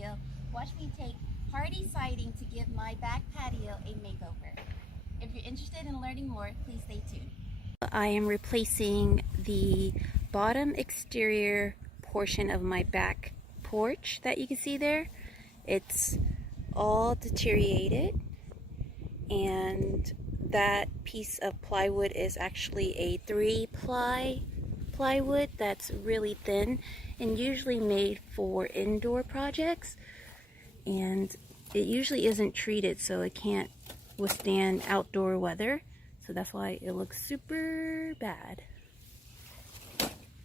video, watch me take Hardie siding to give my back patio a makeover. If you're interested in learning more, please stay tuned. I am replacing the bottom exterior portion of my back porch that you can see there. It's all deteriorated, and that piece of plywood is actually a 3-ply plywood that's really thin and usually made for indoor projects, and it usually isn't treated so it can't withstand outdoor weather, so that's why it looks super bad.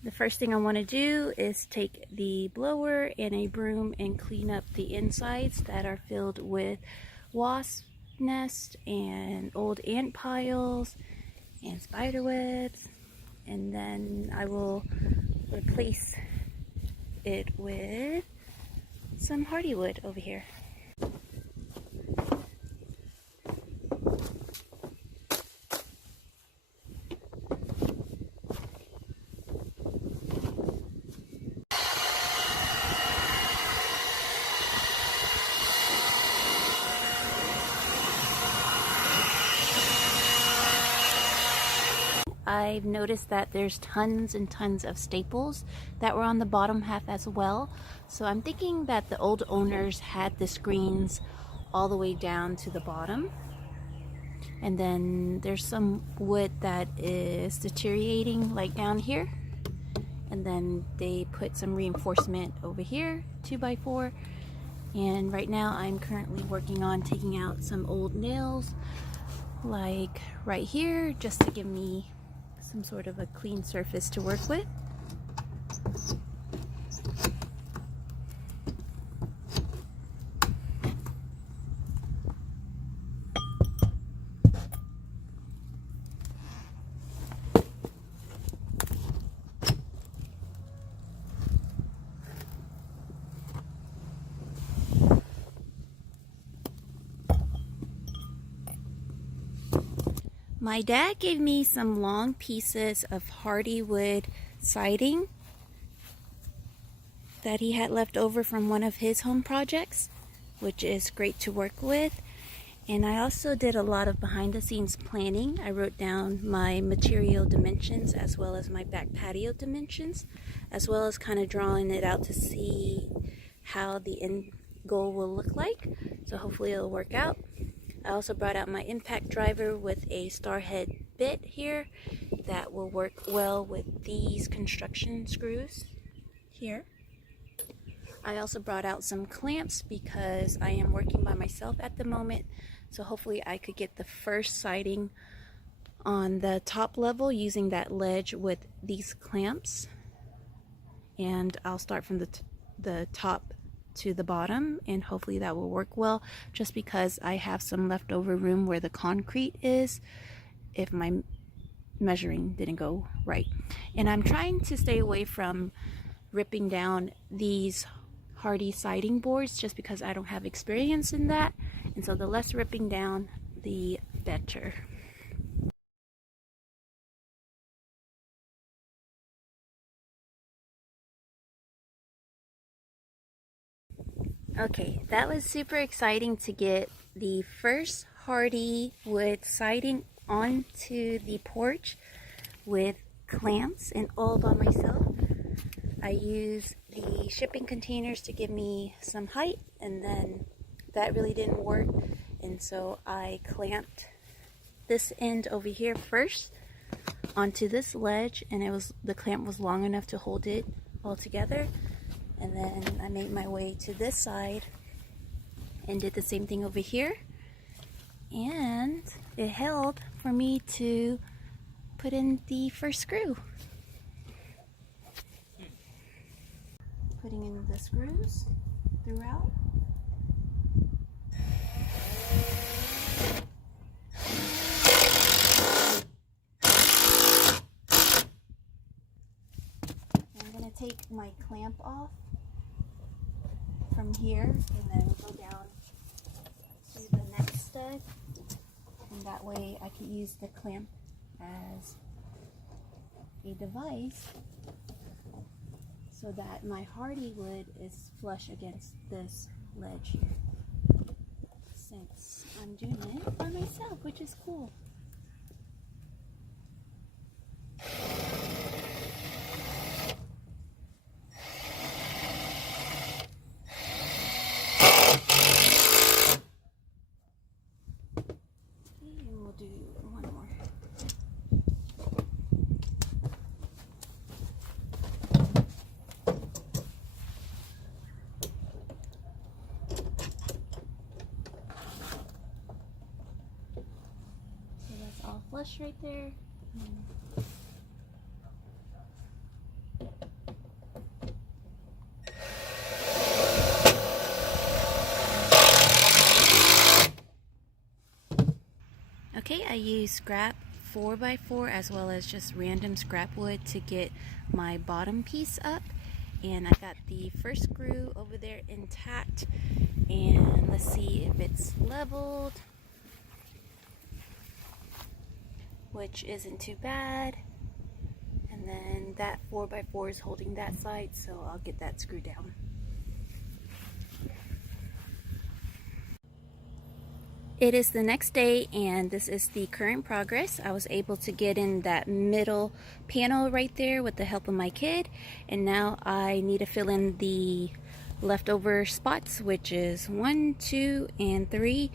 The first thing I want to do is take the blower and a broom and clean up the insides that are filled with wasp nests and old ant piles and spider webs, and then I will replace it with some Hardie wood over here. I've noticed that there's tons and tons of staples that were on the bottom half as well. So I'm thinking that the old owners had the screens all the way down to the bottom. And then there's some wood that is deteriorating like down here. And then they put some reinforcement over here, 2x4. And right now I'm currently working on taking out some old nails like right here, just to give me some sort of a clean surface to work with. My dad gave me some long pieces of Hardie wood siding that he had left over from one of his home projects, which is great to work with. And I also did a lot of behind the scenes planning. I wrote down my material dimensions as well as my back patio dimensions, as well as kind of drawing it out to see how the end goal will look like. So hopefully it'll work out. I also brought out my impact driver with a star head bit here that will work well with these construction screws here. I also brought out some clamps because I am working by myself at the moment, so hopefully I could get the first siding on the top level using that ledge with these clamps, and I'll start from the top to the bottom, and hopefully that will work well, just because I have some leftover room where the concrete is if my measuring didn't go right. And I'm trying to stay away from ripping down these Hardie siding boards just because I don't have experience in that, and so the less ripping down the better. Okay, that was super exciting to get the first Hardie wood siding onto the porch with clamps and all by myself. I used the shipping containers to give me some height, and then that really didn't work, and so I clamped this end over here first onto this ledge, and the clamp was long enough to hold it all together. And then I made my way to this side and did the same thing over here, and it held for me to put in the first screw. Putting in the screws throughout. I'm going to take my clamp off from here and then go down to the next stud, and that way I can use the clamp as a device so that my Hardie wood is flush against this ledge here, since I'm doing it by myself, which is cool. And we'll do one more. All flush right there. Okay, I use scrap 4x4 as well as just random scrap wood to get my bottom piece up, and I got the first screw over there intact, and let's see if it's leveled, which isn't too bad. And then that 4x4 is holding that side, so I'll get that screwed down. It is the next day, and this is the current progress. I was able to get in that middle panel right there with the help of my kid, and now I need to fill in the leftover spots, which is 1, 2, and 3.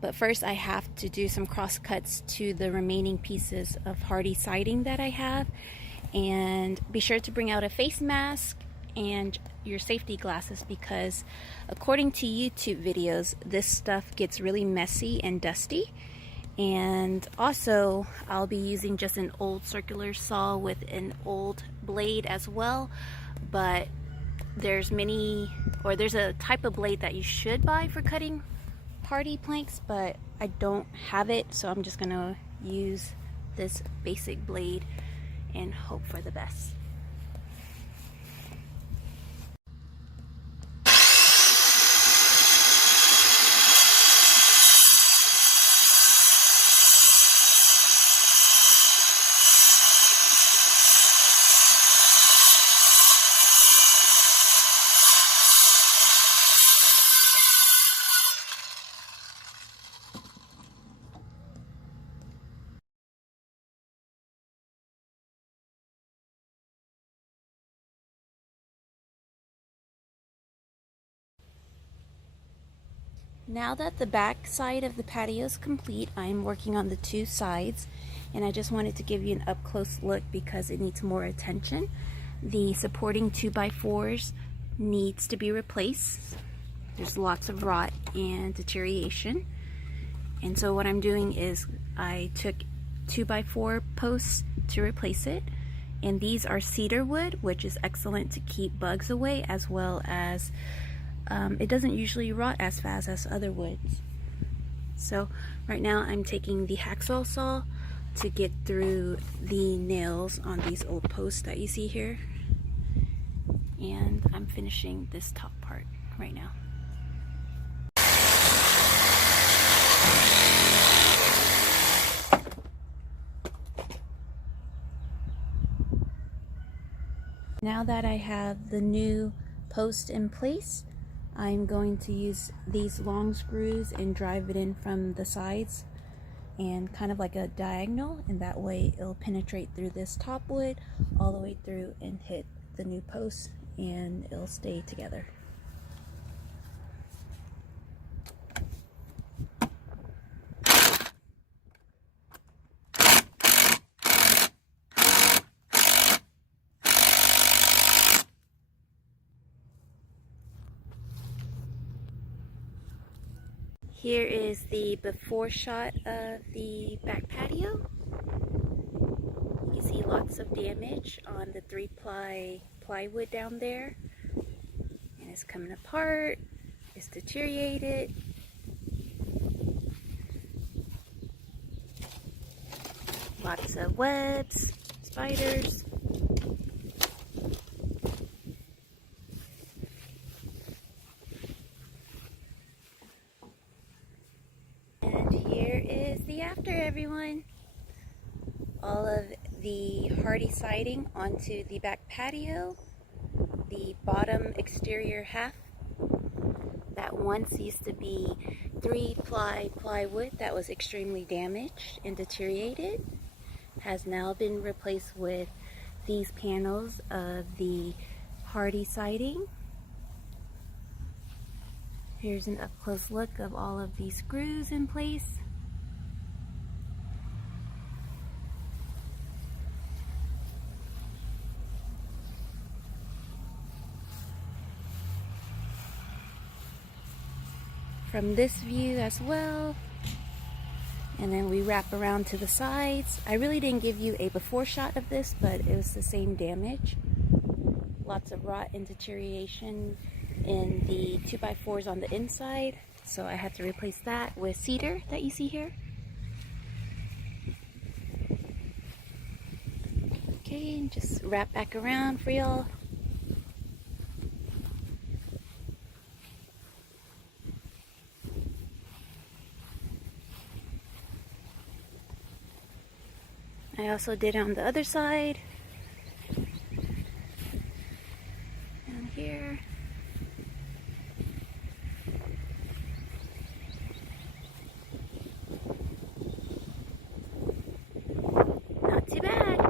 But first I have to do some cross cuts to the remaining pieces of Hardie siding that I have. And be sure to bring out a face mask and your safety glasses, because according to YouTube videos, this stuff gets really messy and dusty. And also I'll be using just an old circular saw with an old blade as well, but there's a type of blade that you should buy for cutting Hardie planks, but I don't have it, so I'm just gonna use this basic blade and hope for the best. Now that the back side of the patio is complete, I'm working on the two sides, and I just wanted to give you an up-close look because it needs more attention. The supporting 2x4s needs to be replaced. There's lots of rot and deterioration, and so what I'm doing is I took 2x4 posts to replace it, and these are cedar wood, which is excellent to keep bugs away, as well as it doesn't usually rot as fast as other woods. So right now I'm taking the hacksaw saw to get through the nails on these old posts that you see here, and I'm finishing this top part right now. Now that I have the new post in place, I'm going to use these long screws and drive it in from the sides and kind of like a diagonal, and that way it'll penetrate through this top wood all the way through and hit the new post, and it'll stay together. Here is the before shot of the back patio. You see lots of damage on the 3-ply plywood down there, and it's coming apart, it's deteriorated. Lots of webs, spiders. After everyone, all of the Hardie siding onto the back patio the bottom exterior half that once used to be 3-ply plywood that was extremely damaged and deteriorated has now been replaced with these panels of the Hardie siding. Here's an up-close look of all of these screws in place. From this view as well, and then we wrap around to the sides. I really didn't give you a before shot of this, but it was the same damage. Lots of rot and deterioration in the 2x4s on the inside, so I had to replace that with cedar that you see here. Okay, and just wrap back around for y'all. I also did on the other side. Down here. Not too bad.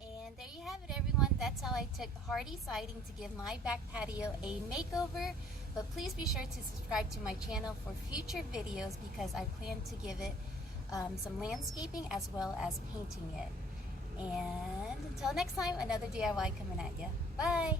And there you have it, everyone. That's how I took Hardie siding to give my back patio a makeover. But please be sure to subscribe to my channel for future videos because I plan to give it some landscaping as well as painting it. And until next time, another DIY coming at you. Bye!